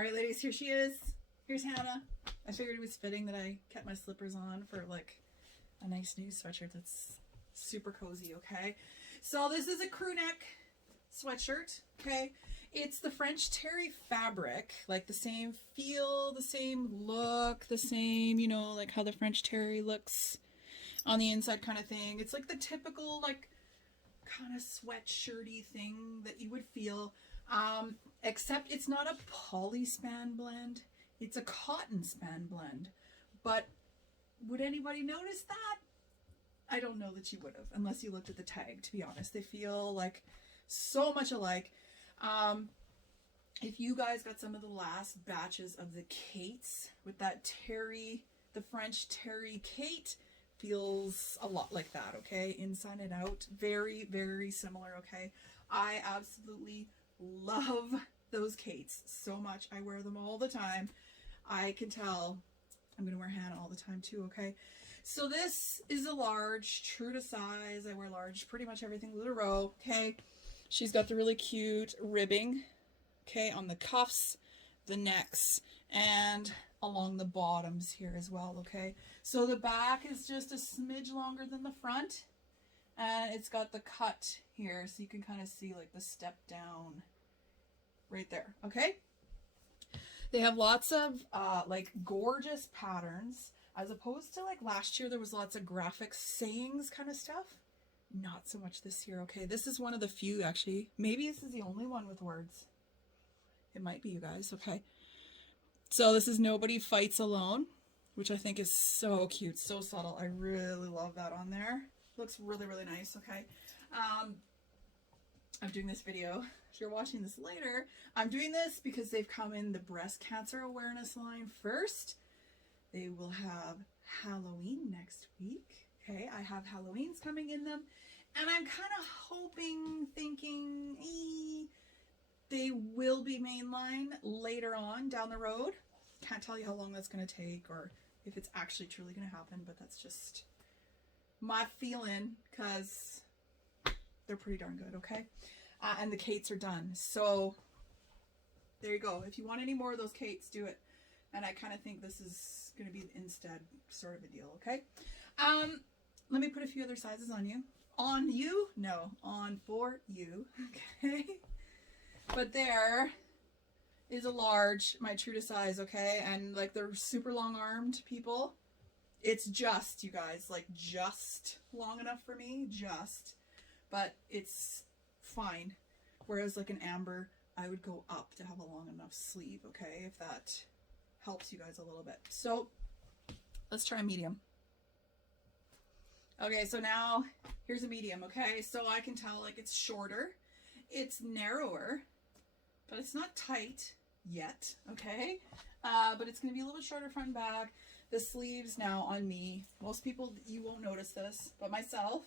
All right, ladies, here she is. Here's Hannah. I figured it was fitting that I kept my slippers on for like a nice new sweatshirt that's super cozy, okay? So this is a crew neck sweatshirt, okay? It's the French terry fabric, like the same feel, the same look, the same, you know, like how the French terry looks on the inside kind of thing. It's like the typical, like, kind of sweatshirty thing that you would feel, except it's not a poly span blend. It's a cotton span blend. But would anybody notice that? I don't know that you would have, unless you looked at the tag, to be honest. They feel like so much alike. If you guys got some of the last batches of the Kates with that terry, the French terry Kate, feels a lot like that, okay? Inside and out, very, very similar, okay? I absolutely love those Kates so much. I wear them all the time. I can tell I'm going to wear Hannah all the time too, okay? So this is a large, true to size. I wear large, pretty much everything with a row, okay? She's got the really cute ribbing, okay, on the cuffs, the necks, and along the bottoms here as well, okay? So the back is just a smidge longer than the front, and it's got the cut here, so you can kind of see like the step down right there, okay? They have lots of like gorgeous patterns, as opposed to like last year there was lots of graphic sayings kind of stuff. Not so much this year, okay? This is one of the few, actually. Maybe this is the only one with words. It might be, you guys, okay? So this is Nobody Fights Alone, which I think is so cute, so subtle. I really love that on there. Looks really, really nice, okay? I'm doing this video. If you're watching this later, I'm doing this because they've come in the breast cancer awareness line first. They will have Halloween next week. Okay, I have Halloween's coming in them, and I'm kind of hoping, thinking, they will be mainline later on down the road. Can't tell you how long that's going to take or if it's actually truly going to happen, but that's just my feeling because they're pretty darn good, okay? And the Kates are done. So there you go. If you want any more of those Kates, do it. And I kind of think this is going to be instead sort of a deal, okay? Let me put a few other sizes on you. On you? No, on for you, okay? But there is a large, my true to size, okay? And like they're super long armed people. It's just, you guys, like just long enough for me, just. But it's fine. Whereas like an amber, I would go up to have a long enough sleeve, okay? If that helps you guys a little bit. So let's try medium. Okay, so now here's a medium, okay? So I can tell like it's shorter, it's narrower, but it's not tight yet, okay? But it's gonna be a little bit shorter front and back. The sleeves now on me, most people, you won't notice this, but myself,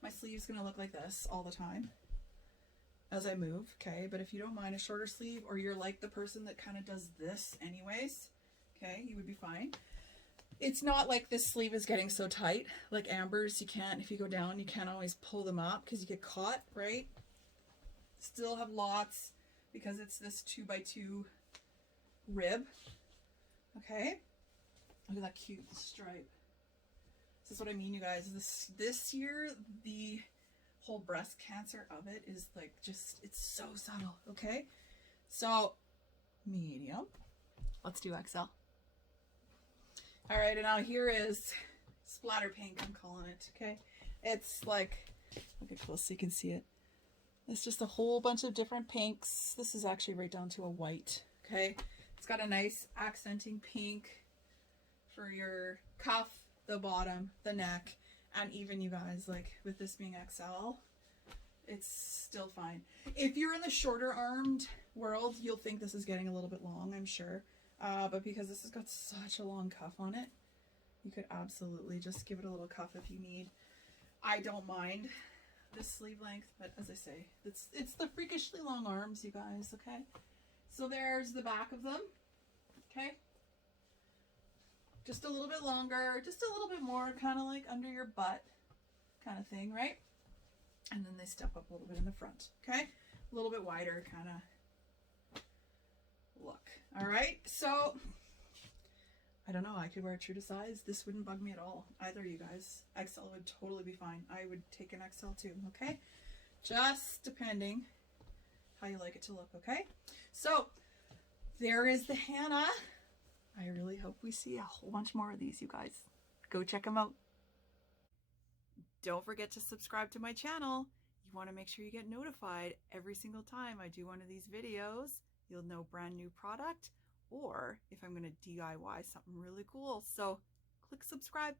my sleeve's gonna look like this all the time as I move, okay? But if you don't mind a shorter sleeve, or you're like the person that kind of does this anyways, okay, you would be fine. It's not like this sleeve is getting so tight. Like Amber's, you can't, if you go down, you can't always pull them up because you get caught, right? Still have lots because it's this 2x2 rib. Okay. Look at that cute stripe. This is what I mean, you guys. This year, the whole breast cancer of it is like just, it's so subtle, okay? So, medium. Let's do XL. All right, and now here is splatter pink, I'm calling it, okay? It's like, look at close so you can see it. It's just a whole bunch of different pinks. This is actually right down to a white, okay? It's got a nice accenting pink for your cuff, the bottom, the neck, and even you guys, like with this being XL, it's still fine. If you're in the shorter armed world, you'll think this is getting a little bit long, I'm sure. But because this has got such a long cuff on it, you could absolutely just give it a little cuff if you need. I don't mind this sleeve length, but as I say, it's the freakishly long arms, you guys, okay? So there's the back of them, okay? Just a little bit longer, just a little bit more, kind of like under your butt kind of thing, right? And then they step up a little bit in the front, okay? A little bit wider, kind of look. All right, so I don't know. I could wear it true to size. This wouldn't bug me at all. Either you guys. XL would totally be fine. I would take an XL too, okay? Just depending how you like it to look, okay? So there is the Hannah. I really hope we see a whole bunch more of these, you guys. Go check them out. Don't forget to subscribe to my channel. You want to make sure you get notified every single time I do one of these videos. You'll know brand new product, or if I'm going to DIY something really cool. So click subscribe.